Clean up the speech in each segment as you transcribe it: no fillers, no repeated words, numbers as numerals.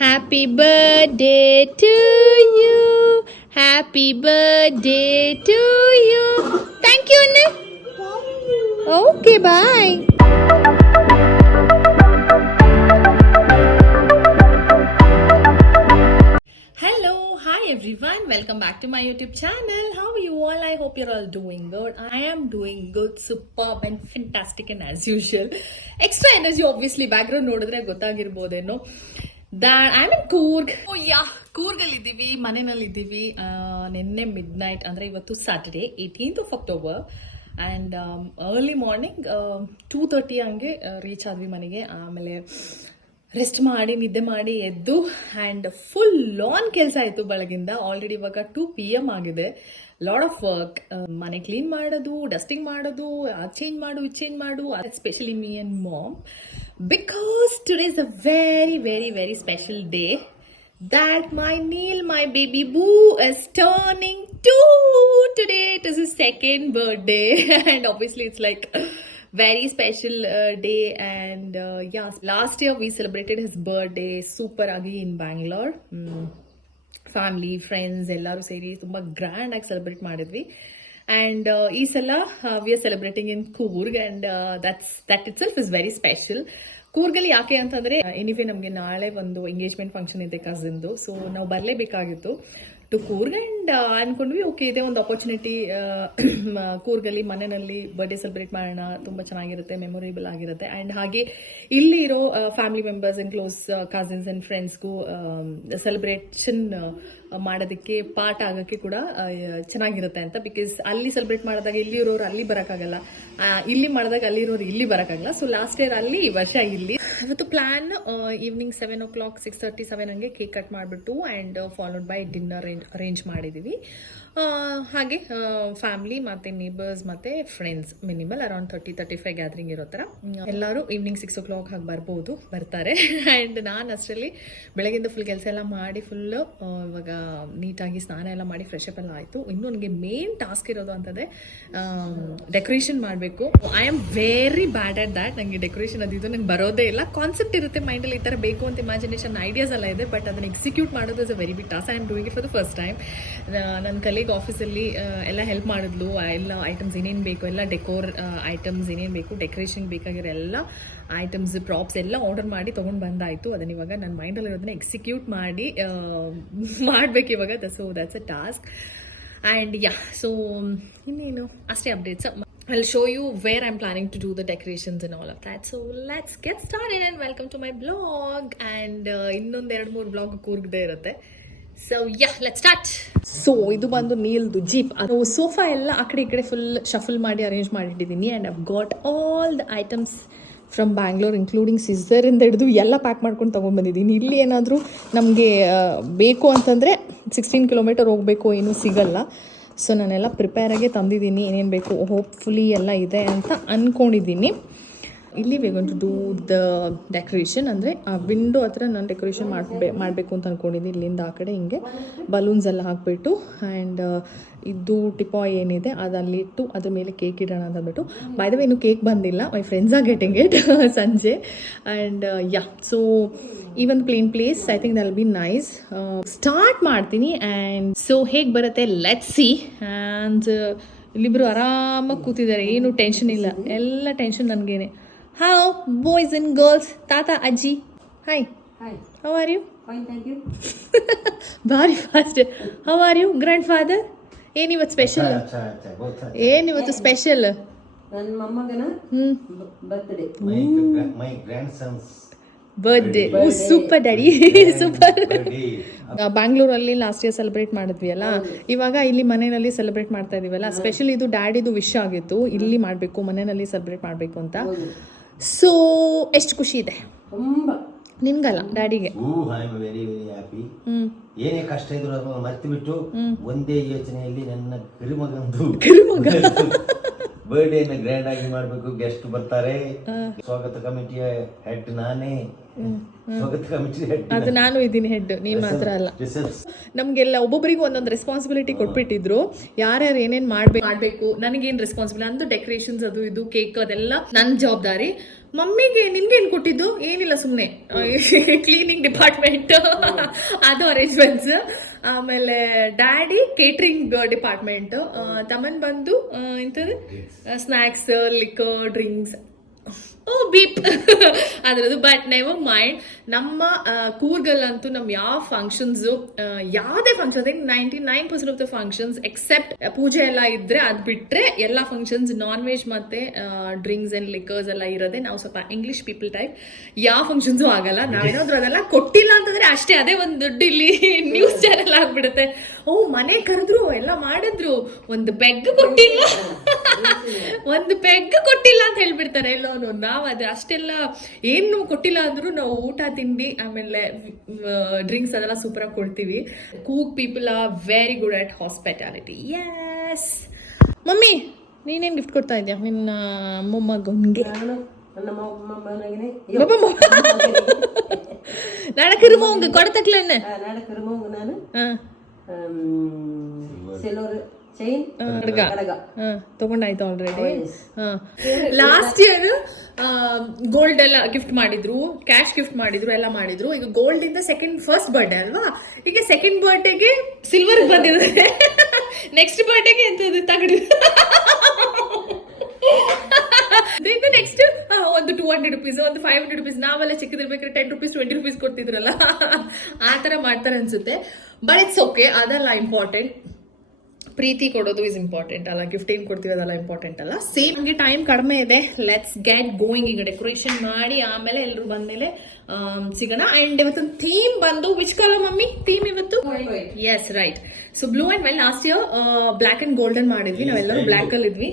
Happy birthday to you. Happy birthday to you. Thank you, Anna. Okay, bye. Hello, hi everyone. Welcome back to my YouTube channel. How are you all? I hope you're all doing good. I am doing good, superb and fantastic and as usual. Extra energy obviously background ನೋಡಿದ್ರೆ ಗೊತ್ತಾಗಿರ್ಬೋದೇನೋ. I am in Coorg. ಕೂರ್ಗಲ್ಲಿ ಇದ್ದೀವಿ, ಮನೆಯಲ್ಲಿ ಇದ್ದೀವಿ. ನಿನ್ನೆ midnight ಅಂದ್ರೆ ಇವತ್ತು Saturday 18th of October and early morning 2:30 ಹಂಗೆ ರೀಚ್ ಆದ್ವಿ ಮನೆಗೆ. ಆಮೇಲೆ ರೆಸ್ಟ್ ಮಾಡಿ ನಿದ್ದೆ ಮಾಡಿ ಎದ್ದು ಆ್ಯಂಡ್ ಫುಲ್ ಲಾನ್ ಕೆಲಸ ಆಯಿತು ಬೆಳಗಿಂದ. ಆಲ್ರೆಡಿ ಇವಾಗ 2 PM ಆಗಿದೆ. Load of work. ಮನೆ ಕ್ಲೀನ್ ಮಾಡೋದು, ಡಸ್ಟಿಂಗ್ ಮಾಡೋದು, ಚೇಂಜ್ ಮಾಡು ಚೇಂಜ್ ಮಾಡು, especially me and mom, because today is a very very very special day that my Neil, my baby boo, is turning 2 today. It is his second birthday and obviously it's like very special day. And yeah, last year we celebrated his birthday super agi in Bangalore. Family friends ಎಲ್ಲರೂ ಸೇರಿ ತುಂಬ grand ಆಗಿ celebrate ಮಾಡಿದ್ವಿ. And ಈ ಸಲ we are celebrating in Coorg and that itself is very special. ಕೂರ್ಗಲ್ಲಿ ಯಾಕೆ ಅಂತಂದರೆ ಎನಿವೇ ನಮಗೆ ನಾಳೆ ಒಂದು ಎಂಗೇಜ್ಮೆಂಟ್ ಫಂಕ್ಷನ್ ಇದೆ ಕಸಿನ್ದು, ಸೊ ನಾವು ಬರಲೇಬೇಕಾಗಿತ್ತು ಟು ಕೂರ್ಗ್. ಆ್ಯಂಡ್ ಅನ್ಕೊಂಡ್ವಿ ಓಕೆ ಇದೇ ಒಂದು ಅಪರ್ಚುನಿಟಿ, ಕೂರ್ಗಲ್ಲಿ ಮನೆಯಲ್ಲಿ ಬರ್ಡೇ ಸೆಲೆಬ್ರೇಟ್ ಮಾಡೋಣ, ತುಂಬ ಚೆನ್ನಾಗಿರುತ್ತೆ, ಮೆಮೊರೇಬಲ್ ಆಗಿರುತ್ತೆ. ಆ್ಯಂಡ್ ಹಾಗೆ ಇಲ್ಲಿ ಇರೋ family members and close cousins and ಫ್ರೆಂಡ್ಸ್ಗೂ ಸೆಲೆಬ್ರೇಷನ್ ಮಾಡೋದಕ್ಕೆ ಪಾರ್ಟ್ ಆಗೋಕ್ಕೆ ಕೂಡ ಚೆನ್ನಾಗಿರುತ್ತೆ ಅಂತ. ಬಿಕಾಸ್ ಅಲ್ಲಿ ಸೆಲೆಬ್ರೇಟ್ ಮಾಡಿದಾಗ ಇಲ್ಲಿ ಇರೋರು ಅಲ್ಲಿ ಬರೋಕ್ಕಾಗಲ್ಲ, ಇಲ್ಲಿ ಮಾಡಿದಾಗ ಅಲ್ಲಿ ಇರೋರು ಇಲ್ಲಿ ಬರೋಕ್ಕಾಗಲ್ಲ. ಸೊ ಲಾಸ್ಟ್ ಇಯರ್ ಅಲ್ಲಿ, ಈ ವರ್ಷ ಇಲ್ಲಿ. ಇವತ್ತು ಪ್ಲಾನ್ ಈವ್ನಿಂಗ್ 7 o'clock 6:30 7 ಹಂಗೆ ಕೇಕ್ ಕಟ್ ಮಾಡಿಬಿಟ್ಟು and followed by dinner arrange ಮಾಡಿದ್ದೀವಿ. ಹಾಗೆ ಫ್ಯಾಮಿಲಿ ಮತ್ತು ನೇಬರ್ಸ್ ಮತ್ತು ಫ್ರೆಂಡ್ಸ್ ಮಿನಿಮಲ್ ಅರೌಂಡ್ 30-35 ಗ್ಯಾದರಿಂಗ್ ಇರೋ ಥರ. ಎಲ್ಲರೂ ಈವ್ನಿಂಗ್ 6 o'clock ಹಾಗೆ ಬರ್ತಾರೆ. ಆ್ಯಂಡ್ ನಾನು ಅಷ್ಟರಲ್ಲಿ ಬೆಳಗಿಂದ ಫುಲ್ ಕೆಲಸ ಎಲ್ಲ ಮಾಡಿ ಫುಲ್ಲು ಇವಾಗ ನೀಟಾಗಿ ಸ್ನಾನ ಎಲ್ಲ ಮಾಡಿ ಫ್ರೆಶ್ ಅಪ್ ಎಲ್ಲ ಆಯಿತು. ಇನ್ನು ನನಗೆ ಮೇನ್ ಟಾಸ್ಕ್ ಇರೋದು ಅಂತಂದರೆ ಡೆಕೋರೇಷನ್ ಮಾಡಬೇಕು. I am very bad at that. ನನಗೆ ಡೆಕೋರೇಷನ್ ಅದು ಇದು ನಂಗೆ ಬರೋದೇ ಇಲ್ಲ. ಕಾನ್ಸೆಪ್ಟ್ ಇರುತ್ತೆ ಮೈಂಡಲ್ಲಿ, ಈ ಥರ ಬೇಕು ಅಂತ ಇಮ್ಯಾಜಿನೇಷನ್ ಐಡಿಯಾಸ್ ಎಲ್ಲ ಇದೆ, ಬಟ್ ಅದನ್ನು ಎಕ್ಸಿಕ್ಯೂಟ್ ಮಾಡೋದು is a very big task. I am doing it for the first time. ನನ್ನ ಕಲೀಗ್ ಆಫೀಸಲ್ಲಿ ಎಲ್ಲ ಹೆಲ್ಪ್ ಮಾಡಿದ್ಲು. ಎಲ್ಲ ಐಟಮ್ಸ್ ಏನೇನು ಬೇಕು, ಎಲ್ಲ ಡೆಕೋರ್ ಐಟಮ್ಸ್ ಏನೇನು ಬೇಕು, ಡೆಕೋರೇಷನ್ ಬೇಕಾಗಿರೋ ಎಲ್ಲ ಐಟಮ್ಸ್ ಪ್ರಾಪ್ಸ್ ಎಲ್ಲ ಆರ್ಡರ್ ಮಾಡಿ ತೊಗೊಂಡು ಬಂದಾಯಿತು. ಅದನ್ನ ಇವಾಗ ನನ್ನ ಮೈಂಡಲ್ಲಿ ಇರೋದನ್ನ ಎಕ್ಸಿಕ್ಯೂಟ್ ಮಾಡಿ ಮಾಡಬೇಕು ಇವಾಗ. So that's a task. And yeah, so ಇನ್ನೇನು ಅಷ್ಟೇ updates. I'll show you where I'm planning to do the decorations and all of that. So let's get started and welcome to my vlog. And ಇನ್ನೊಂದು 2-3 vlog ಕೂರ್ಗದೆ ಇರುತ್ತೆ. So yeah, let's start. So ಇದು ಬಂದು ನೀಲ್ದು jeep. ಅದು sofa ಎಲ್ಲ ಆ ಕಡೆ ಈ ಕಡೆ ಫುಲ್ ಶಫಲ್ ಮಾಡಿ ಅರೇಂಜ್ ಮಾಡಿಟ್ಟಿದ್ದೀನಿ. And I've got all the items from Bangalore including ಸಿಸರಿಂದ ಹಿಡಿದು ಎಲ್ಲ ಪ್ಯಾಕ್ ಮಾಡ್ಕೊಂಡು ತೊಗೊಂಡ್ಬಂದಿದ್ದೀನಿ. ಇಲ್ಲಿ ಏನಾದರೂ ನಮಗೆ ಬೇಕು ಅಂತಂದರೆ 16 ಕಿಲೋಮೀಟರ್ ಹೋಗಬೇಕು, ಏನೂ ಸಿಗಲ್ಲ. ಸೊ ನಾನೆಲ್ಲ ಪ್ರಿಪೇರಾಗೆ ತಂದಿದ್ದೀನಿ, ಏನೇನು ಬೇಕು ಹೋಪ್ಫುಲಿ ಎಲ್ಲ ಇದೆ ಅಂತ ಅಂದ್ಕೊಂಡಿದ್ದೀನಿ. ಇಲ್ಲಿ we going to do the decoration. ಅಂದರೆ ಆ ವಿಂಡೋ ಹತ್ರ ನಾನು ಡೆಕೋರೇಷನ್ ಮಾಡಬೇಕು ಅಂತ ಅಂದ್ಕೊಂಡಿದ್ದೀನಿ. ಇಲ್ಲಿಂದ ಆ ಕಡೆ ಹಿಂಗೆ ಬಲೂನ್ಸ್ ಎಲ್ಲ ಹಾಕಿಬಿಟ್ಟು ಆ್ಯಂಡ್ ಇದು ಟಿಪಾಯ್ ಏನಿದೆ ಅದು ಅಲ್ಲಿಟ್ಟು ಅದ್ರ ಮೇಲೆ ಕೇಕ್ ಇಡೋಣ ಅಂತ ಅಂದ್ಬಿಟ್ಟು. ಬೈ ದ ವೇ ಇನ್ನೂ ಕೇಕ್ ಬಂದಿಲ್ಲ, my friends are getting it ಸಂಜೆ. ಆ್ಯಂಡ್ ಯಾ, ಸೊ ಈ ಒಂದು plain place I think that'll be nice. Start ಮಾಡ್ತೀನಿ. ಆ್ಯಂಡ್ ಸೊ ಹೇಗೆ ಬರುತ್ತೆ ಲೆಟ್ಸ್ ಸಿ. ಆ್ಯಂಡ್ ಇಲ್ಲಿಬ್ಬರು ಆರಾಮಾಗಿ ಕೂತಿದ್ದಾರೆ, ಏನು ಟೆನ್ಷನ್ ಇಲ್ಲ, ಎಲ್ಲ tension ನನಗೇನೆ. Hello, boys and girls, Tata, Aji. Hi. Hi. How are you? Fine, thank you. Very fast. How are you, grandfather? ಏನಿವತ್ತು special? ಏನಿವತ್ತು ಸ್ಪೆಷಲ್? ನನ್ನ ಮೊಮ್ಮಗನ birthday. My grandson's birthday. Oh super daddy, super. ಬ್ಯಾಂಗ್ಳೂರಲ್ಲಿ last year celebrate ಮಾಡಿದ್ವಿ ಅಲ್ಲ, ಇವಾಗ ಇಲ್ಲಿ ಮನೆಯಲ್ಲಿ ಸೆಲೆಬ್ರೇಟ್ ಮಾಡ್ತಾ ಇದೀವಲ್ಲ. ಸ್ಪೆಷಲಿ ಇದು ಡ್ಯಾಡಿದು ವಿಶ್ ಆಗಿತ್ತು, ಇಲ್ಲಿ ಮಾಡಬೇಕು, ಮನೆಯಲ್ಲಿ ಸೆಲೆಬ್ರೇಟ್ ಮಾಡಬೇಕು ಅಂತ. ಸೊ ಎಷ್ಟು ಖುಷಿ ಇದೆ ನಿನ್ಗಲ್ಲ, ಡ್ಯಾಡಿಗೆ. I am very very happy. ಏನೇ ಕಷ್ಟ ಇದ್ರು ಅದನ್ನು ಮರ್ತು ಬಿಟ್ಟು ಒಂದೇ ಯೋಚನೆಯಲ್ಲಿ ನನ್ನ ಕಿರುಮಗ ಬರ್ಡೇನ ಗ್ರ್ಯಾಂಡ್ ಆಗಿ ಮಾಡ್ಬೇಕು, ಗೆಸ್ಟ್ ಬರ್ತಾರೆ. ಸ್ವಾಗತ ಕಮಿಟಿಯ ಹೆಡ್ ನಾನೇ. ಸ್ವಾಗತ ಕಮಿಟಿ ಹೆಡ್ ಅದು ನಾನು ಇದ್ದೀನಿ ಹೆಡ್, ನೀ ಮಾತ್ರ ಅಲ್ಲ. ನಮ್ಗೆಲ್ಲ ಒಬ್ಬೊಬ್ಬರಿಗೂ ಒಂದೊಂದು ರೆಸ್ಪಾನ್ಸಿಬಿಲಿಟಿ ಕೊಟ್ಬಿಟ್ಟಿದ್ರು, ಯಾರ್ಯಾರು ಏನೇನ್ ಮಾಡ್ಬೇಕು. ನನಗೇನ್ ರೆಸ್ಪಾನ್ಸಿಬಿಲಿಟಿ ಅಂದು ಡೆಕೋರೇಷನ್ಸ್ ಅದು ಇದು ಕೇಕ್ ಅದೆಲ್ಲ ನನ್ನ ಜವಾಬ್ದಾರಿ. ಮಮ್ಮಿಗೆ ನಿನ್ಗೆ ಏನ್ ಕೊಟ್ಟಿದ್ದು? ಏನಿಲ್ಲ, ಸುಮ್ನೆ ಕ್ಲೀನಿಂಗ್ ಡಿಪಾರ್ಟ್ಮೆಂಟ್ ಅದು ಅರೇಂಜ್ಮೆಂಟ್ಸ್. ಆಮೇಲೆ ಡ್ಯಾಡಿ ಕೇಟ್ರಿಂಗ್ ಡಿಪಾರ್ಟ್ಮೆಂಟ್, ತಮ್ಮನ್ ಬಂದು ಇಂಥದ್ದು ಸ್ನ್ಯಾಕ್ಸ್, ಲಿಕ್ಕರ್, ಡ್ರಿಂಕ್ಸ್, ಬೀಪ್ ಅದ್ರದ್ದು. ಬಟ್ ನೆವರ್ ಮೈಂಡ್, ನಮ್ಮ ಕೂರ್ಗಲ್ಲಂತೂ ನಮ್ ಯಾವ ಫಂಕ್ಷನ್ಸ್, ಯಾವುದೇ function 99% of the functions except ಪೂಜೆ ಎಲ್ಲ ಇದ್ರೆ ಅದ್ ಬಿಟ್ರೆ ಎಲ್ಲ ಫಂಕ್ಷನ್ಸ್ ನಾನ್ ವೆಜ್ ಮತ್ತೆ ಡ್ರಿಂಕ್ಸ್ ಅಂಡ್ ಲಿಕರ್ಸ್ ಎಲ್ಲ ಇರೋದೆ. ನಾವು ಸ್ವಲ್ಪ ಇಂಗ್ಲಿಷ್ ಪೀಪಲ್ ಟೈಪ್, ಯಾವ ಫಂಕ್ಷನ್ಸು ಆಗಲ್ಲ. ನಾವೇನಾದ್ರೂ ಅದೆಲ್ಲ ಕೊಟ್ಟಿಲ್ಲ ಅಂತಂದ್ರೆ ಅಷ್ಟೇ, ಅದೇ ಒಂದು ದೊಡ್ಡ ಇಲ್ಲಿ ನ್ಯೂಸ್ ಚಾನೆಲ್ ಆಗ್ಬಿಡುತ್ತೆ. ಓ ಮನೆ ಕರೆದ್ರು ಎಲ್ಲ ಮಾಡಿದ್ರು, ಒಂದು ಪೆಗ್ ಕೊಟ್ಟಿಲ್ಲ ಒಂದು ಪೆಗ್ ಕೊಟ್ಟಿಲ್ಲ ಅಂತ ಹೇಳ್ಬಿಡ್ತಾರೆ ಎಲ್ಲೋನು. ನಾವ್ ಅದೇ ಅಷ್ಟೆಲ್ಲ ಏನು ಕೊಟ್ಟಿಲ್ಲ ಅಂದ್ರೂ ನಾವು ಊಟ ತಿಂಡಿ ಆಮೇಲೆ ಡ್ರಿಂಕ್ಸ್ ಅದೆಲ್ಲ ಸೂಪರ್ ಆಗಿ ಕೊಡ್ತೀವಿ. ಕೂಕ್ people are very good at hospitality. Yes mummy, ನೀನೇನ್ ಗಿಫ್ಟ್ ಕೊಡ್ತಾ ಇದ್ಯಾ ನಿನ್ನ ಮೊಮ್ಮಗನ್ಗೆ? ನನ್ನ ಮೊಮ್ಮಗನಿಗೆ ನಾಳೆ ಕಿರುಮೋಂಗ ಕೊಡತಕ್ಲನ್ನ ನಾಳೆ ಕಿರುಮೋಂಗ ನಾನು ಸಿಲ್ವರ್ ಚೈನ್ ತಗೊಂಡಾಯ್ತು ಆಲ್ರೆಡಿ. ಲಾಸ್ಟ್ ಇಯರ್ ಗೋಲ್ಡ್ ಎಲ್ಲ ಗಿಫ್ಟ್ ಮಾಡಿದ್ರು, ಕ್ಯಾಶ್ ಗಿಫ್ಟ್ ಮಾಡಿದ್ರು, ಎಲ್ಲ ಮಾಡಿದ್ರು. ಈಗ ಗೋಲ್ಡ್ ಇಂದ ಫಸ್ಟ್ ಬರ್ಡೇ ಅಲ್ವಾ, ಈಗ ಸೆಕೆಂಡ್ ಬರ್ಡೇಗೆ ಸಿಲ್ವರ್ ಬಂದಿದೆ. ನೆಕ್ಸ್ಟ್ ಬರ್ಡೇಗೆ ಎಂತದ್ದು ತಗಡು. ನೆಕ್ಸ್ಟ್ ಒಂದು 200 rupees, ಒಂದು 500 rupees. ನಾವೆಲ್ಲ ಚಿಕ್ಕದಿರ್ಬೇಕಾದ್ರೆ 10 rupees 20 rupees ಕೊಡ್ತಿದ್ರಲ್ಲ, ಆ ತರ ಮಾಡ್ತಾರೆ ಅನ್ಸುತ್ತೆ. ಬಟ್ ಇಟ್ಸ್ ಓಕೆ, ಅದೆಲ್ಲ ಇಂಪಾರ್ಟೆಂಟ್. ಪ್ರೀತಿ ಕೊಡೋದು ಇಸ್ ಇಂಪಾರ್ಟೆಂಟ್ ಅಲ್ಲ, ಗಿಫ್ಟ್ ಏನ್ ಕೊಡ್ತೀವಿ ಅದೆಲ್ಲ ಇಂಪಾರ್ಟೆಂಟ್ ಅಲ್ಲ. ಸೇಮ್ ಹಂಗೆ ಟೈಮ್ ಕಡಿಮೆ ಇದೆ, ಲೆಟ್ಸ್ ಗೆಟ್ ಗೋಯಿಂಗ್. ಈಗ ಡೆಕೋರೇಷನ್ ಮಾಡಿ ಆಮೇಲೆ ಎಲ್ರು ಬಂದ್ಮೇಲೆ ಸಿಗೋಣ. ಅಂಡ್ ಇವತ್ತೊಂದು ಥೀಮ್ ಬಂದು, ವಿಚ್ ಕಲರ್ ಮಮ್ಮಿ ಥೀಮ್ ಇವತ್ತು? Yes right. So blue and white. Last year black and golden ಮಾಡಿದ್ವಿ, ನಾವೆಲ್ಲರೂ ಬ್ಲಾಕ್ ಅಲ್ಲಿ ಇದ್ವಿ.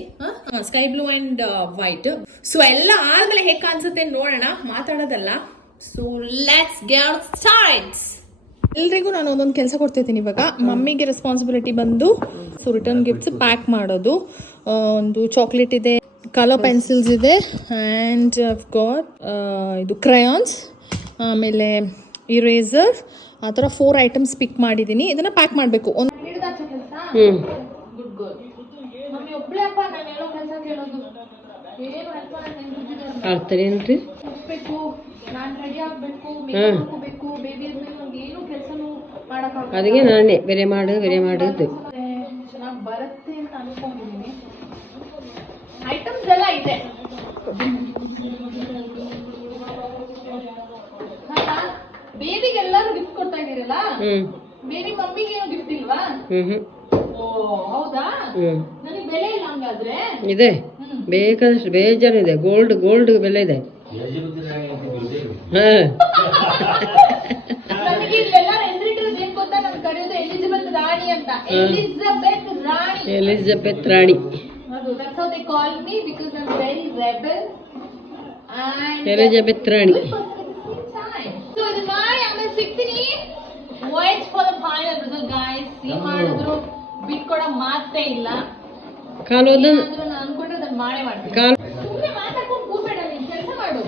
Sky blue and white. So ಎಲ್ಲ ಆದ್ಮೇಲೆ ಹೇಗ್ ಕಾಣಿಸುತ್ತೆ ನೋಡೋಣ, ಮಾತಾಡೋದಲ್ಲ. So let's get start. ಎಲ್ರಿಗೂ ನಾನು ಒಂದೊಂದು ಕೆಲಸ ಕೊಡ್ತಿದ್ದೀನಿ ಇವಾಗ. ಮಮ್ಮಿಗೆ ರೆಸ್ಪಾನ್ಸಿಬಿಲಿಟಿ ಬಂದು ಸೊ ರಿಟರ್ನ್ ಗಿಫ್ಟ್ಸ್ ಪ್ಯಾಕ್ ಮಾಡೋದು. ಒಂದು ಚಾಕ್ಲೇಟ್ ಇದೆ, ಕಲರ್ ಪೆನ್ಸಿಲ್ಸ್ ಇದೆ, ಆ್ಯಂಡ್ ಐವ್ ಗಾಟ್ ಇದು ಕ್ರಯಾನ್ಸ್, ಆಮೇಲೆ ಇರೇಸರ್, ಆ ಥರ 4 ಐಟಮ್ಸ್ ಪಿಕ್ ಮಾಡಿದ್ದೀನಿ. ಇದನ್ನ ಪ್ಯಾಕ್ ಮಾಡಬೇಕು. ಒಂದು ಅದಕ್ಕೆ ನಾನೇ ಬೇರೆ ಮಾಡಿದ್ದು ಚೆನ್ನಾಗಿ ಬರುತ್ತೆ ಅಂತ ಅನ್ಕೊಂಡಿದ್ದೀನಿ. ಐಟಮ್ಸ್ ಎಲ್ಲ ಇದೆ. ಬೇಬಿಗೆ ಎಲ್ಲರೂ ಗಿಫ್ಟ್ ಕೊಡ್ತಾ ಇದೀರಲ್ಲ, ಬೇಬಿ ಮಮ್ಮಿಗೆ ಏನು ಗಿಫ್ಟ್ ಇಲ್ವಾ? ಓ ಹೌದಾ, ನನಗೆ ಬೆಲೆ ಇಲ್ಲ ಹಂಗಾದ್ರೆ. ಇದೆ, ಬೇಕಾದಷ್ಟು ಬೇಜಾರು ಇದೆ. ಗೋಲ್ಡ್ ಬೆಲೆ ಇದೆ. ನನಗೆ ಇಲ್ಲೆಲ್ಲ ಹೆಸರಿಟ್ಟಿರೋದು ಏನ್ ಗೊತ್ತಾ? ನಮ್ಗೆ ಕರೆಯೋದು ಎಲಿಜಬೆತ್ ರಾಣಿ ಅಂತ. ಎಲಿಜಬೆತ್ ರಾಣಿ. ಅದು that's how they call me because I'm very rebel and Elizabeth Rani. So ಇದು ಮಾಡಿ ಆಮೇಲೆ ಸಿಗ್ತೀನಿ. Wait for the final result guys. See ಮಾಡಿದ್ರು ಬಿಟ್ಕೊಡ ಮಾತೇ ಇಲ್ಲ. ಕಾಲೋದು ನಾನು ಅನ್ಕೊಂಡ್ರೆ ಅದನ್ನ ಮಾಡೇ ಮಾಡ್ತೀನಿ. ಸುಮ್ಮನೆ ಮಾತಾಡ್ಕೊಂಡು ಕೂರ್ಬೇಡ, ನೀನು ಕೆಲಸ ಮಾಡು.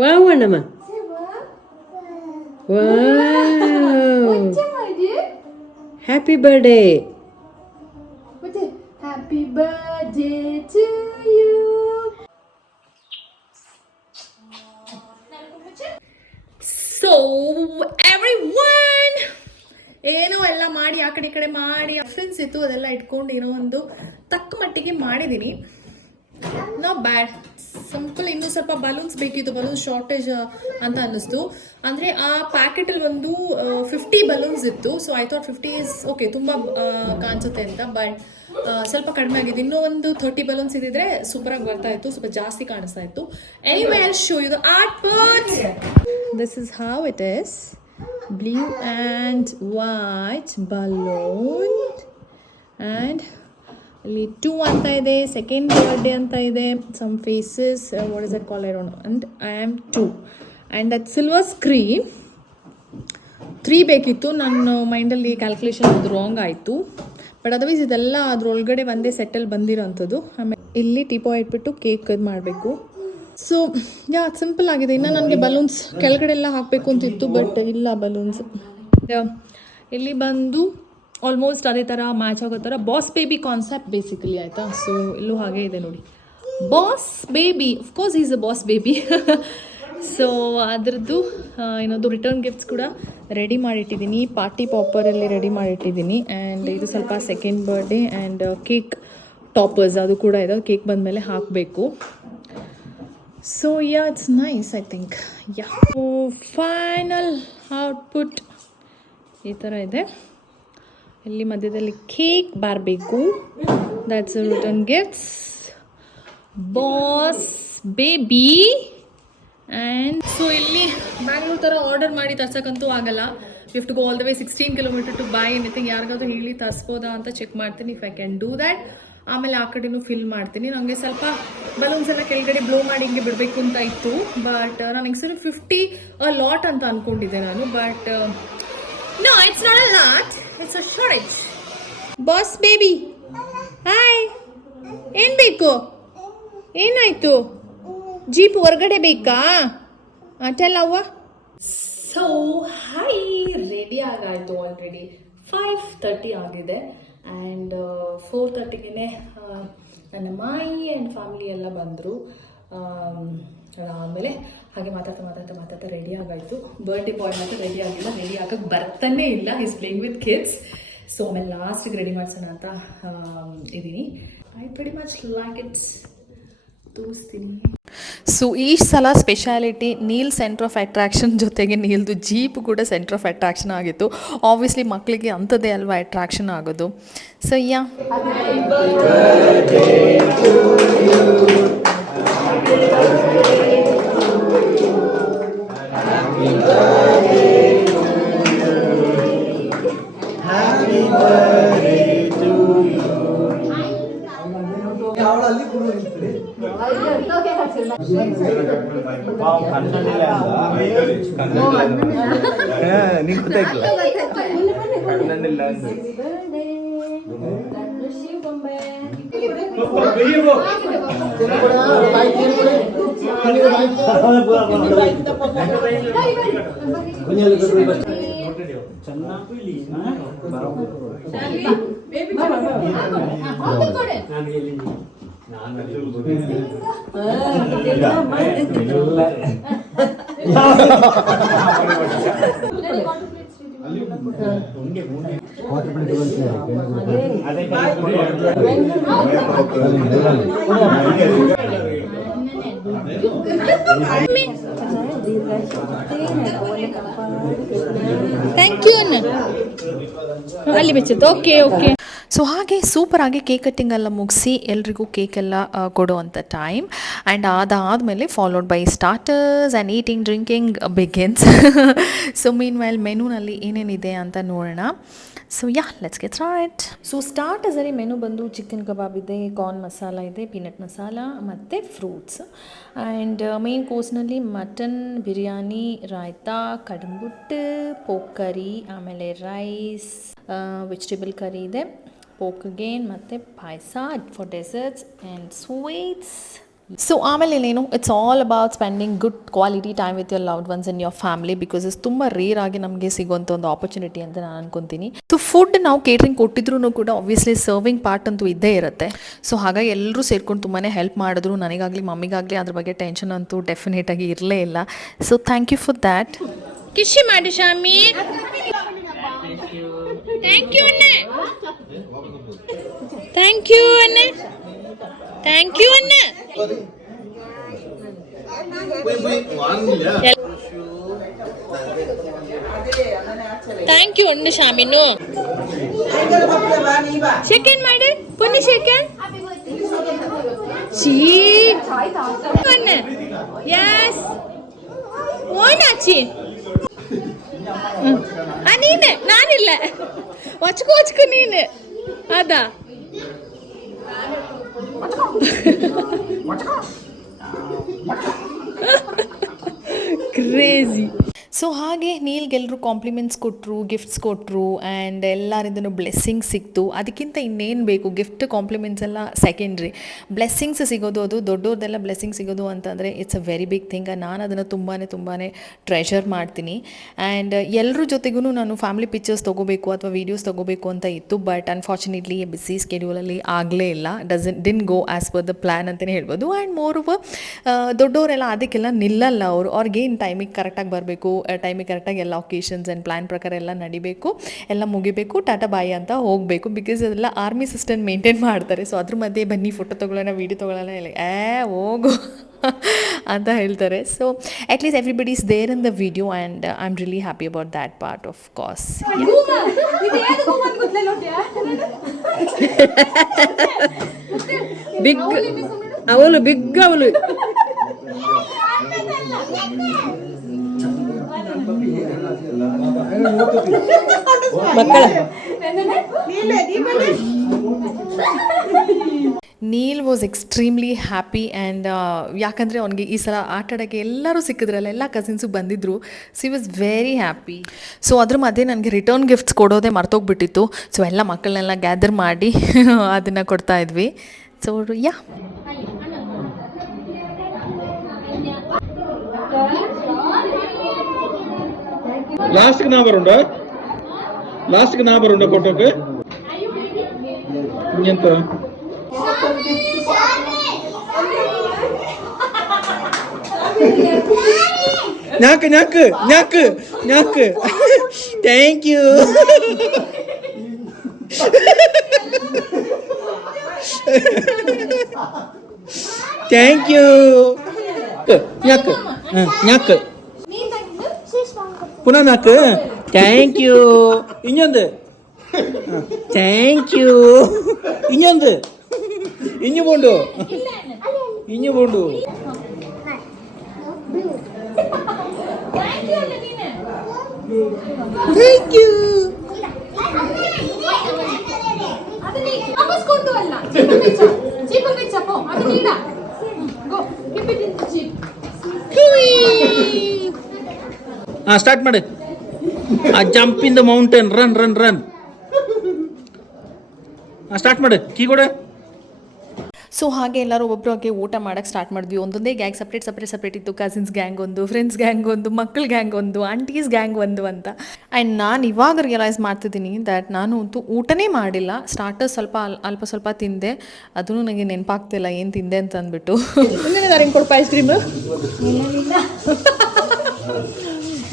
Wow Annamma, happy birthday. Happy birthday to you. So everyone, ಏನೋ ಎಲ್ಲ ಮಾಡಿ ಆ ಕಡೆ ಈ ಕಡೆ ಮಾಡಿ ಫ್ರೆಂಡ್ಸ್ ಇತ್ತು, ಅದೆಲ್ಲ ಇಟ್ಕೊಂಡು ಏನೋ ಒಂದು ತಕ್ಕ ಮಟ್ಟಿಗೆ ಮಾಡಿದ್ದೀನಿ. Not bad. ಸಿಂಪಲ್. ಇನ್ನೂ ಸ್ವಲ್ಪ ಬಲೂನ್ಸ್ ಬೇಕಿತ್ತು, ಬಲೂನ್ಸ್ ಶಾರ್ಟೇಜ್ ಅಂತ ಅನ್ನಿಸ್ತು. ಅಂದರೆ ಆ ಪ್ಯಾಕೆಟಲ್ಲಿ ಒಂದು 50 ಬಲೂನ್ಸ್ ಇತ್ತು. So I thought 50 is okay, ತುಂಬ ಕಾಣಿಸುತ್ತೆ ಅಂತ. ಬಟ್ ಸ್ವಲ್ಪ ಕಡಿಮೆ ಆಗಿದೆ. ಇನ್ನೂ ಒಂದು 30 ಬಲೂನ್ಸ್ ಇದ್ದಿದ್ರೆ ಸೂಪರಾಗಿ ಬರ್ತಾ ಇತ್ತು, ಸ್ವಲ್ಪ ಜಾಸ್ತಿ ಕಾಣಿಸ್ತಾ ಇತ್ತು. Anyway I will show you the output. This is how it is. Blue and white balloon. And ಅಲ್ಲಿ 2 ಅಂತ ಇದೆ, ಸೆಕೆಂಡ್ ಬರ್ಡೇ ಅಂತ ಇದೆ, some faces, what is that call, I don't know. And I am 2. And that silver screen 3 ಬೇಕಿತ್ತು. ನನ್ನ ಮೈಂಡಲ್ಲಿ calculation ಅದು wrong ಆಯಿತು. ಬಟ್ ಅದರ್ವೈಸ್ ಇದೆಲ್ಲ ಅದ್ರೊಳಗಡೆ ಒಂದೇ ಸೆಟ್ಟಲ್ಲಿ ಬಂದಿರೋಂಥದ್ದು. ಆಮೇಲೆ ಇಲ್ಲಿ ಟೀಪಾಯ್ ಇಟ್ಬಿಟ್ಟು ಕೇಕ್ ಇದು ಮಾಡಬೇಕು. ಸೊ ಯಾ ಸಿಂಪಲ್ ಆಗಿದೆ. ಇನ್ನು ನನಗೆ ಬಲೂನ್ಸ್ ಕೆಳಗಡೆ ಎಲ್ಲ ಹಾಕಬೇಕು ಅಂತಿತ್ತು, ಬಟ್ ಇಲ್ಲ ಬಲೂನ್ಸ್. ಇಲ್ಲಿ ಬಂದು ಆಲ್ಮೋಸ್ಟ್ ಅದೇ ಥರ ಮ್ಯಾಚ್ ಆಗೋ ಥರ ಬಾಸ್ ಬೇಬಿ ಕಾನ್ಸೆಪ್ಟ್ ಬೇಸಿಕಲಿ, ಆಯಿತಾ. ಸೊ ಇಲ್ಲೂ ಹಾಗೆ ಇದೆ ನೋಡಿ, Boss Baby. Of course is a Boss Baby. So ಅದರದ್ದು ಏನದು ರಿಟರ್ನ್ ಗಿಫ್ಟ್ಸ್ ಕೂಡ ರೆಡಿ ಮಾಡಿಟ್ಟಿದ್ದೀನಿ. ಪಾರ್ಟಿ ಪಾಪರಲ್ಲಿ ರೆಡಿ ಮಾಡಿಟ್ಟಿದ್ದೀನಿ. ಆ್ಯಂಡ್ ಇದು ಸ್ವಲ್ಪ second birthday and cake toppers ಅದು ಕೂಡ ಇದೆ. ಕೇಕ್ ಬಂದಮೇಲೆ ಹಾಕಬೇಕು. So yeah it's nice, I think. Yeah final output ಈ ಥರ ಇದೆ. ಇಲ್ಲಿ ಮಧ್ಯದಲ್ಲಿ ಕೇಕ್ ಬರಬೇಕು. That's return gifts, Boss Baby. And so ಇಲ್ಲಿ ಬ್ಯಾಂಗ್ಳೂರ್ ಥರ ಆರ್ಡರ್ ಮಾಡಿ ತರ್ಸೋಕ್ಕಂತೂ ಆಗಲ್ಲ. You have to go all the way 16 kilometre to buy anything. ಯಾರಿಗಾದ್ರೂ ಹೇಳಿ ತರಿಸ್ಬೋದಾ ಅಂತ ಚೆಕ್ ಮಾಡ್ತೀನಿ, if I can do that. ಆಮೇಲೆ ಆ ಕಡೆನೂ ಫಿಲ್ ಮಾಡ್ತೀನಿ. ನನಗೆ ಸ್ವಲ್ಪ ಬಲೂನ್ಸ್ ಎಲ್ಲ ಕೆಳಗಡೆ ಬ್ಲೋ ಮಾಡಿ ಹಿಂಗೆ ಬಿಡಬೇಕು ಅಂತ ಇತ್ತು. ಬಟ್ ನಾನು ಎಕ್ಸ್ಟ್ರಾ 50 ಲಾಟ್ ಅಂತ ಅಂದ್ಕೊಂಡಿದ್ದೆ ನಾನು. But no, it's not a lot, it's a shortage. Boss Baby hi, ಏನು ಬೇಕು, ಏನಾಯಿತು? ಜೀಪ್ ಹೊರಗಡೆ ಬೇಕಾ? ಟೆಲ್ ಅವ್ವ. ಸೊ ಹಾಯ್, ರೆಡಿ ಆಗಾಯಿತು ಆಲ್ರೆಡಿ. 5:30 ಆಗಿದೆ. ಆ್ಯಂಡ್ 4:30ಗೆ ನನ್ನ ಮಾಯಿ ಆ್ಯಂಡ್ ಫ್ಯಾಮಿಲಿ ಎಲ್ಲ ಬಂದರು. ಅದಾದಮೇಲೆ ಹಾಗೆ ಮಾತಾಡ್ತಾ ರೆಡಿ ಆಗಾಯಿತು. ಬರ್ಡೇ ಬಾಯ್ ಮಾತ್ರ ರೆಡಿ ಆಗಿಲ್ಲ, ರೆಡಿ ಆಗಕ್ಕೆ ಬರ್ತಾನೆ ಇಲ್ಲ. Is playing with kids. So ಆಮೇಲೆ ಲಾಸ್ಟಿಗೆ ರೆಡಿ ಮಾಡಿಸೋಣ ಅಂತ ಇದ್ದೀನಿ. I pretty much like it's, ತೋರಿಸ್ತೀನಿ. ಸೊ ಈ ಸಲ speciality Neel centre of attraction ಜೊತೆಗೆ ನೀಲ್ದು ಜೀಪ್ ಕೂಡ ಸೆಂಟ್ರ್ ಆಫ್ ಅಟ್ರಾಕ್ಷನ್ ಆಗಿತ್ತು. ಆಬ್ವಿಯಸ್ಲಿ ಮಕ್ಕಳಿಗೆ ಅಂಥದ್ದೇ ಅಲ್ವಾ ಅಟ್ರಾಕ್ಷನ್ ಆಗೋದು. ಸೊ ಯಾ ಥ್ಯಾಂಕ್ ಯು ಅನ್ನ ಅಲ್ಲಿ ಬೆಚ್ಚತ್ತು. Okay okay. ಸೊ ಹಾಗೆ ಸೂಪರಾಗಿ ಕೇಕ್ ಕಟ್ಟಿಂಗ್ ಎಲ್ಲ ಮುಗಿಸಿ ಎಲ್ರಿಗೂ ಕೇಕೆಲ್ಲ ಕೊಡುವಂಥ ಟೈಮ್. ಆ್ಯಂಡ್ ಅದಾದಮೇಲೆ followed by starters and eating drinking begins. So meanwhile ಮೆನುನಲ್ಲಿ ಏನೇನಿದೆ ಅಂತ ನೋಡೋಣ. So yeah let's get start. So ಸ್ಟಾರ್ಟರ್ಸಲ್ಲಿ ಮೆನು ಬಂದು ಚಿಕನ್ ಕಬಾಬ್ ಇದೆ, ಕಾರ್ನ್ ಮಸಾಲ ಇದೆ, ಪೀನಟ್ ಮಸಾಲ ಮತ್ತು ಫ್ರೂಟ್ಸ್. ಆ್ಯಂಡ್ ಮೇನ್ ಕೋರ್ಸ್ನಲ್ಲಿ mutton biryani, raita, kadambuttu, pork curry, ಆಮೇಲೆ ರೈಸ್, ವೆಜಿಟೇಬಲ್ ಕರಿ ಇದೆ, ಪೋಕ್ ಅಗೇನ್, ಮತ್ತು payasa for desserts and sweets. So ಆಮೇಲೆ ಏನು, it's all about spending good quality time with your loved once in your family. Because is ತುಂಬ rare ಆಗಿ ನಮಗೆ ಸಿಗುವಂಥ ಒಂದು ಆಪರ್ಚುನಿಟಿ ಅಂತ ನಾನು ಅನ್ಕೊತೀನಿ. ಸೊ ಫುಡ್ ನಾವು ಕೇಟ್ರಿಂಗ್ ಕೊಟ್ಟಿದ್ರು ಕೂಡ ಆಬ್ವಿಯಸ್ಲಿ ಸರ್ವಿಂಗ್ ಪಾರ್ಟ್ ಅಂತೂ ಇದ್ದೇ ಇರುತ್ತೆ. ಸೊ ಹಾಗಾಗಿ ಎಲ್ಲರೂ ಸೇರ್ಕೊಂಡು ತುಂಬಾ ಹೆಲ್ಪ್ ಮಾಡಿದ್ರು. ನನಗಾಗಲಿ ಮಮ್ಮಿಗಾಗಲಿ ಅದ್ರ ಬಗ್ಗೆ ಟೆನ್ಷನ್ ಅಂತೂ ಡೆಫಿನೆಟಾಗಿ ಇರಲೇ ಇಲ್ಲ. So thank you for that. ಕಿಶಿ ಮಾಡಿ ಶಾಮಿ. ಥ್ಯಾಂಕ್ ಯು ಅಣ್ಣ. ಥ್ಯಾಂಕ್ ಯು ಅಣ್ಣ. ಥ್ಯಾಂಕ್ ಯು ಅಣ್ಣ. ಥ್ಯಾಂಕ್ ಯು ಉಂಡು ಶಾಮಿನು ಸೆಕೆಂಡ್ ಮಾಡಿ ಪುಣ್ಯ ಸೆಕೆಂಡ್ ಯಸ್ ಓನಾಚಿ ನೀನೆ ನಾನಿಲ್ಲ ಒಚ್ಕೋ ನೀನು ಅದಾ ಕ್ರೇಜಿ. ಸೊ ಹಾಗೆ ನೀಲ್ಗೆಲ್ಲರೂ ಕಾಂಪ್ಲಿಮೆಂಟ್ಸ್ ಕೊಟ್ಟರು, ಗಿಫ್ಟ್ಸ್ ಕೊಟ್ಟರು ಆ್ಯಂಡ್ ಎಲ್ಲರಿಂದನೂ ಬ್ಲೆಸ್ಸಿಂಗ್ಸ್ ಸಿಕ್ತು. ಅದಕ್ಕಿಂತ ಇನ್ನೇನು ಬೇಕು, ಗಿಫ್ಟ್ ಕಾಂಪ್ಲಿಮೆಂಟ್ಸ್ ಎಲ್ಲ ಸೆಕೆಂಡ್ರಿ. ಬ್ಲೆಸ್ಸಿಂಗ್ಸ್ ಸಿಗೋದು, ಅದು ದೊಡ್ಡವ್ರದ್ದೆಲ್ಲ ಬ್ಲೆಸ್ಸಿಂಗ್ ಸಿಗೋದು ಅಂತಂದರೆ it's a very big thing. ನಾನು ಅದನ್ನು ತುಂಬಾ ಟ್ರೆಷರ್ ಮಾಡ್ತೀನಿ. ಆ್ಯಂಡ್ ಎಲ್ಲರ ಜೊತೆಗೂ ನಾನು ಫ್ಯಾಮಿಲಿ ಪಿಕ್ಚರ್ಸ್ ತೊಗೋಬೇಕು ಅಥವಾ ವೀಡಿಯೋಸ್ ತೊಗೋಬೇಕು ಅಂತ ಇತ್ತು. ಬಟ್ ಅನ್ಫಾರ್ಚುನೇಟ್ಲಿ ಬಿಸಿ ಸ್ಕೆಡ್ಯೂಲಲ್ಲಿ ಆಗಲೇ ಇಲ್ಲ. Didn't go as per the plan ಅಂತಲೇ ಹೇಳ್ಬೋದು. ಆ್ಯಂಡ್ ಮೋರ್ ಓವರ್ ದೊಡ್ಡವರೆಲ್ಲ ಅದಕ್ಕೆಲ್ಲ ನಿಲ್ಲಲ್ಲ. ಅವ್ರಿಗೇನು ಟೈಮಿಗೆ ಕರೆಕ್ಟಾಗಿ ಬರಬೇಕು, ಟೈಮಿಗೆ ಕರೆಕ್ಟಾಗಿ ಎಲ್ಲ ಒಕೇಶನ್ಸ್ ಆ್ಯಂಡ್ ಪ್ಲ್ಯಾನ್ ಪ್ರಕಾರ ಎಲ್ಲ ನಡಿಬೇಕು, ಎಲ್ಲ ಮುಗಿಬೇಕು, ಟಾಟಾ ಬಾಯಿ ಅಂತ ಹೋಗಬೇಕು. ಬಿಕಾಸ್ ಅದೆಲ್ಲ ಆರ್ಮಿ ಸಿಸ್ಟಮ್ ಮೇಂಟೈನ್ ಮಾಡ್ತಾರೆ. ಸೊ ಅದ್ರ ಮಧ್ಯೆ ಬನ್ನಿ ಫೋಟೋ ತೊಗೊಳ್ಳೋಣ, ವೀಡಿಯೋ ತೊಗೊಳ್ಳೋಣ, ಇಲ್ಲ ಹೋಗು ಅಂತ ಹೇಳ್ತಾರೆ. So at least everybody is there in the video and I am really happy about that part of course. Big ಅವಳು ಬಿಗ್ ಅವಳು ಮಕ್ಕಳ Neel was extremely happy and ಯಾಕಂದರೆ ಅವ್ನಿಗೆ ಈ ಸಲ ಆಟ ಆಡೋಕ್ಕೆ ಎಲ್ಲರೂ ಸಿಕ್ಕಿದ್ರಲ್ಲ, ಎಲ್ಲ ಕಸಿನ್ಸು ಬಂದಿದ್ದರು. ಸೊ ಈ ವಾಸ್ ವೆರಿ ಹ್ಯಾಪಿ. ಸೊ ಅದ್ರ ಮಧ್ಯೆ ನನಗೆ ರಿಟರ್ನ್ ಗಿಫ್ಟ್ಸ್ ಕೊಡೋದೇ ಮರ್ತೋಗ್ಬಿಟ್ಟಿತ್ತು. ಸೊ ಎಲ್ಲ ಮಕ್ಕಳನ್ನೆಲ್ಲ ಗ್ಯಾದರ್ ಮಾಡಿ ಅದನ್ನು ಕೊಡ್ತಾ ಇದ್ವಿ. ಸೊ ಯಾ లాస్ట్కి నా బరుండా ఫోటోకి ఎంత ನಾಕ್ ಥ್ಯಾಂಕ್ ಯು ನಾಕ್ ಪುನಃ ನಾಲ್ಕು ಥ್ಯಾಂಕ್ ಯು ಇನ್ನೊಂದು ಥ್ಯಾಂಕ್ ಯು ಇನ್ನೊಂದು ಇನ್ನು ಬೋಂಡು ಥ್ಯಾಂಕ್ ಯು ಸ್ಟಾರ್ಟ್ ಮಾಡಿ. Jump in the mountain, run start ಮಾಡಿ. ಕೀ ಕೊಡ. ಸೊ ಹಾಗೆ ಎಲ್ಲರೂ ಒಬ್ಬೊಬ್ಬರಿಗೆ ಊಟ ಮಾಡೋಕ್ಕೆ ಸ್ಟಾರ್ಟ್ ಮಾಡಿದ್ವಿ. ಒಂದೊಂದೇ ಗ್ಯಾಂಗ್ ಸಪ್ರೇಟ್ ಇತ್ತು. ಕಸಿನ್ಸ್ ಗ್ಯಾಂಗ್ ಒಂದು, ಫ್ರೆಂಡ್ಸ್ ಗ್ಯಾಂಗ್ ಒಂದು, ಮಕ್ಕಳ ಗ್ಯಾಂಗ್ ಒಂದು, ಆಂಟೀಸ್ ಗ್ಯಾಂಗ್ ಒಂದು ಅಂತ. ಆ್ಯಂಡ್ ನಾನು ಇವಾಗ ರಿಯಲೈಸ್ ಮಾಡ್ತಿದ್ದೀನಿ ದ್ಯಾಟ್ ನಾನು ಅಂತೂ ಊಟನೇ ಮಾಡಿಲ್ಲ. ಸ್ಟಾರ್ಟರ್ಸ್ ಸ್ವಲ್ಪ ತಿಂದೆ, ಅದೂ ನನಗೆ ನೆನಪಾಗ್ತಿಲ್ಲ ಏನು ತಿಂದೆ ಅಂತ ಅಂದ್ಬಿಟ್ಟು. ಕೊಡಪ್ಪ ice cream.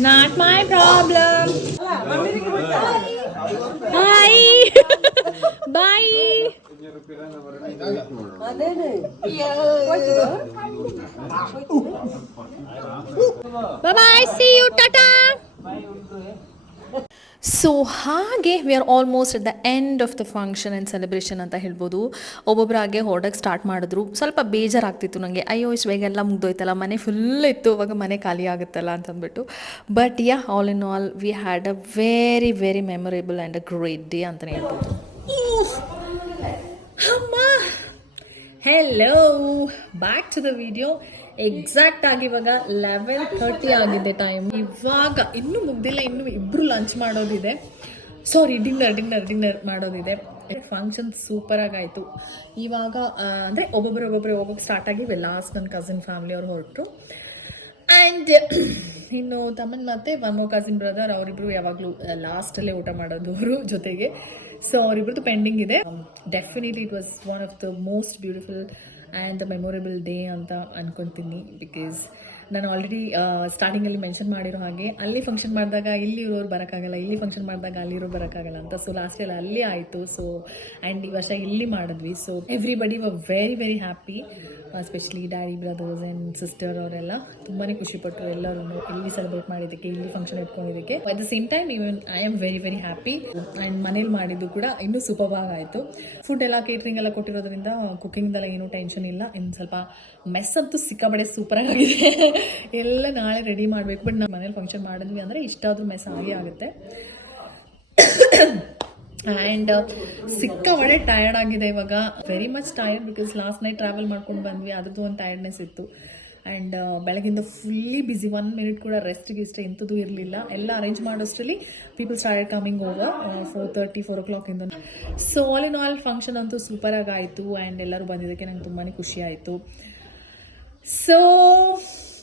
Not my problem. Bye. Bye. Bye. See you. Tata. So ಹಾಗೆ we are almost at the end of the function and celebration ಅಂತ ಹೇಳ್ಬೋದು. ಒಬ್ಬೊಬ್ಬರಾಗೆ ಹೊರಡಕ್ಕೆ ಸ್ಟಾರ್ಟ್ ಮಾಡಿದ್ರು. ಸ್ವಲ್ಪ ಬೇಜಾರಾಗ್ತಿತ್ತು ನನಗೆ, ಅಯ್ಯೋ ಇಷ್ಟು ಬೇಗ ಎಲ್ಲ ಮುಗ್ದೋಯ್ತಲ್ಲ, ಮನೆ ಫುಲ್ ಇತ್ತು, ಇವಾಗ ಮನೆ ಖಾಲಿ ಆಗುತ್ತಲ್ಲ ಅಂತಂದ್ಬಿಟ್ಟು. But yeah, all in all we had a very very memorable and a great day ಅಂತಲೇ ಹೇಳ್ಬೋದು. Hello, back to the video. Exact ಆಗಿ ಇವಾಗ 11:30 ಆಗಿದೆ ಟೈಮ್. ಇವಾಗ ಇನ್ನೂ ಮುಗ್ದಿಲ್ಲ, ಇನ್ನೂ ಇಬ್ಬರು ಲಂಚ್ ಮಾಡೋದಿದೆ, ಸಾರಿ ಡಿನ್ನರ್ ಮಾಡೋದಿದೆ. ಫಂಕ್ಷನ್ ಸೂಪರಾಗಿ ಆಯಿತು. ಇವಾಗ ಅಂದರೆ ಒಬ್ಬೊಬ್ಬರೇ ಹೋಗೋಕ್ಕೆ ಸ್ಟಾರ್ಟ್ ಆಗಿವೆ. ಲಾಸ್ಟ್ ನನ್ನ ಕಸಿನ್ ಫ್ಯಾಮಿಲಿ ಅವ್ರು ಹೊರಟರು. ಆ್ಯಂಡ್ ಇನ್ನು ತಮ್ಮನ್ ಮತ್ತು ಒನ್ ಮೋರ್ ಕಸಿನ್ ಬ್ರದರ್, ಅವರಿಬ್ಬರು ಯಾವಾಗಲೂ ಲಾಸ್ಟಲ್ಲೇ ಊಟ ಮಾಡೋದು ಅವರು ಜೊತೆಗೆ. ಸೊ ಅವರಿಬ್ಬರದ್ದು ಪೆಂಡಿಂಗ್ ಇದೆ. Definitely it was one of the most beautiful and the memorable day ಅಂತ ಅನ್ಕೊತೀನಿ. ಬಿಕಾಸ್ ನಾನು ಆಲ್ರೆಡಿ ಸ್ಟಾರ್ಟಿಂಗಲ್ಲಿ ಮೆನ್ಷನ್ ಮಾಡಿರೋ ಹಾಗೆ, ಅಲ್ಲಿ ಫಂಕ್ಷನ್ ಮಾಡಿದಾಗ ಇಲ್ಲಿ ಇರೋರು ಬರೋಕ್ಕಾಗಲ್ಲ, ಇಲ್ಲಿ ಫಂಕ್ಷನ್ ಮಾಡಿದಾಗ ಅಲ್ಲಿರೋರು ಬರೋಕ್ಕಾಗಲ್ಲ ಅಂತ. ಸೊ ಲಾಸ್ಟಲ್ಲಿ ಅಲ್ಲಿ ಆಯಿತು. ಸೊ ಆ್ಯಂಡ್ ಈ ವರ್ಷ ಇಲ್ಲಿ ಮಾಡಿದ್ವಿ. So everybody were very very happy. Especially daddy brothers and sister ಅವರೆಲ್ಲ ತುಂಬಾ ಖುಷಿಪಟ್ಟರು ಎಲ್ಲರೂ ಇಲ್ಲಿ ಸೆಲೆಬ್ರೇಟ್ ಮಾಡಿದ್ದಕ್ಕೆ, ಇಲ್ಲಿ ಫಂಕ್ಷನ್ ಇಟ್ಕೊಂಡಿದ್ದಕ್ಕೆ. At the same time even I am very very happy. And ಮನೇಲಿ ಮಾಡಿದ್ದು ಕೂಡ ಇನ್ನೂ ಸೂಪರ್ ಆಯಿತು. ಫುಡ್ ಎಲ್ಲ ಕೇಟ್ರಿಂಗ್ ಎಲ್ಲ ಕೊಟ್ಟಿರೋದ್ರಿಂದ ಕುಕ್ಕಿಂಗ್ದೆಲ್ಲ ಏನೂ ಟೆನ್ಷನ್ ಇಲ್ಲ. ಇನ್ನು ಸ್ವಲ್ಪ ಮೆಸ್ ಅಂತೂ ಸಿಕ್ಕಾಬಡೆ ಸೂಪರಾಗಿ ಆಗಿದೆ. ಎಲ್ಲ ನಾಳೆ ರೆಡಿ ಮಾಡಬೇಕು. ಬಟ್ ನಾವು ಮನೇಲಿ ಫಂಕ್ಷನ್ ಮಾಡಿದ್ವಿ ಅಂದರೆ ಇಷ್ಟಾದರೂ ಮೆಸ್ ಆಗೇ ಆಗುತ್ತೆ. ಆ್ಯಂಡ್ ಸಿಕ್ಕಾಬಡೆ ಟಯರ್ಡ್ ಆಗಿದೆ ಇವಾಗ, very much tired, because last night travel ಮಾಡ್ಕೊಂಡು ಬಂದ್ವಿ, ಅದ್ರದ್ದು ಒಂದು ಟಯರ್ಡ್ನೆಸ್ ಇತ್ತು. ಆ್ಯಂಡ್ ಬೆಳಗಿಂದ ಫುಲ್ಲಿ ಬ್ಯುಸಿ, 1 ಮಿನಿಟ್ ಕೂಡ ರೆಸ್ಟ್ಗೆ ಇಂಥದ್ದು ಇರಲಿಲ್ಲ. ಎಲ್ಲ ಅರೇಂಜ್ ಮಾಡೋಷ್ಟರಲ್ಲಿ people started coming over 4:30, 4 o'clock ಇಂದ. So all in all function ಅಂತೂ ಸೂಪರಾಗಿ ಆಯಿತು. ಆ್ಯಂಡ್ ಎಲ್ಲರೂ ಬಂದಿದ್ದಕ್ಕೆ ನಂಗೆ ತುಂಬಾ ಖುಷಿ ಆಯಿತು. So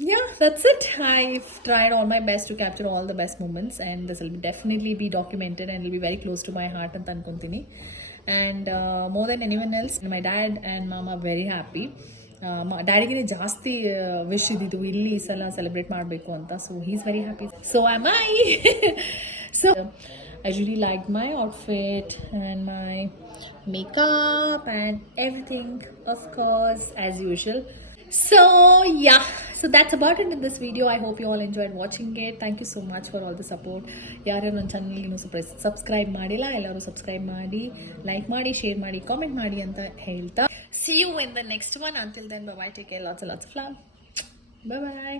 yeah, that's it. I've tried all my best to capture all the best moments, and this will definitely be documented and it will be very close to my heart anta ankontini. And more than anyone else, my dad and mama are very happy. ಡ್ಯಾಡಿಗೆ ಜಾಸ್ತಿ wish ಇದ್ದಿದ್ದು ಇಲ್ಲಿ ಈ ಸಲ celebrate ಮಾಡಬೇಕು ಅಂತ. So he is very happy, so am I. So I really liked my outfit and my makeup and everything, of course, as usual. So yeah, so that's about it in this video. I hope you all enjoyed watching it. Thank you so much for all the support. ಯಾರ್ಯಾರು ನನ್ನ ಚಾನಲ್ಗೆ ಇನ್ನೂ subscribe ಮಾಡಿಲ್ಲ, ಎಲ್ಲರೂ subscribe ಮಾಡಿ, like ಮಾಡಿ, share ಮಾಡಿ, comment ಮಾಡಿ ಅಂತ ಹೇಳ್ತಾ, see you in the next one. Until then, bye bye, take care, lots of love. Bye bye.